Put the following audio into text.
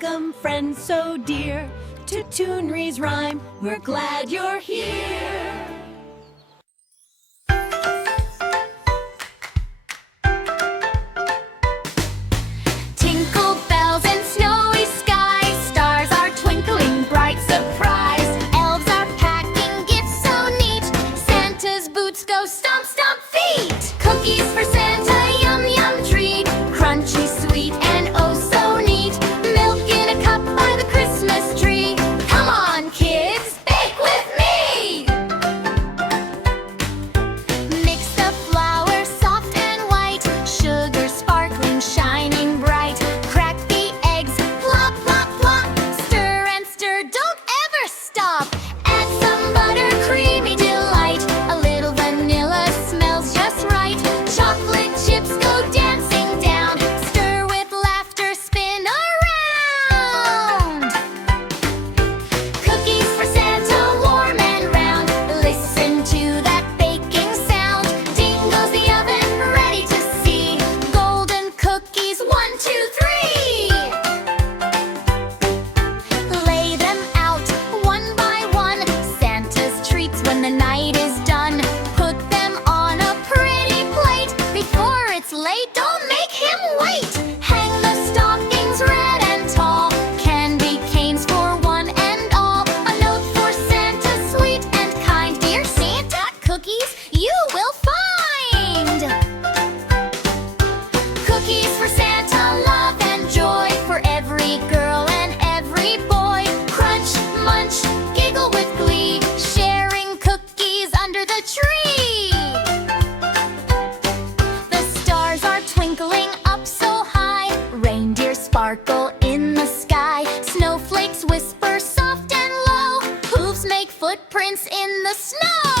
Welcome, friends so dear, to Toonriesrhyme. We're glad you're here. Tinkle bells and snowy skies, stars are twinkling bright, surprise. Elves are packing gifts so neat, Santa's boots go stomp, stomp feet. Cookies for Santa, yum, yum treat, crunchy, sweet, and oh so neat. Milk in a cup by the Christmas tree. Come on, kids, bake with me! Mix the flour soft and white, sugar sparkling, shining bright. Crack the eggs, plop, plop, plop. Stir and stir, don't ever stop. Add some butter, creamy delight. A little vanilla smells just right. Chocolate chips go dancing down. Stir with laughter, spin around. Cookies for Santa, warm and round. Listen to that baking sound. Dingle's the oven, ready to see. Golden cookies, 1, 2, 3. Lay them out one by one. Santa's treats when the night is done. Put them on a pretty plate. Before it's late, don't make him wait. Hang the stockings red and tall. Candy canes for one and all. A note for Santa, sweet and kind. Dear Santa, cookies you will find. Cookies for Santa, love and joy. For every girl and every boy. Crunch, munch, giggle with glee. Sharing cookies under the tree. The stars are twinkling up so high. Reindeer sparkle in the sky. Snowflakes whisper soft and low. Hooves make footprints in the snow.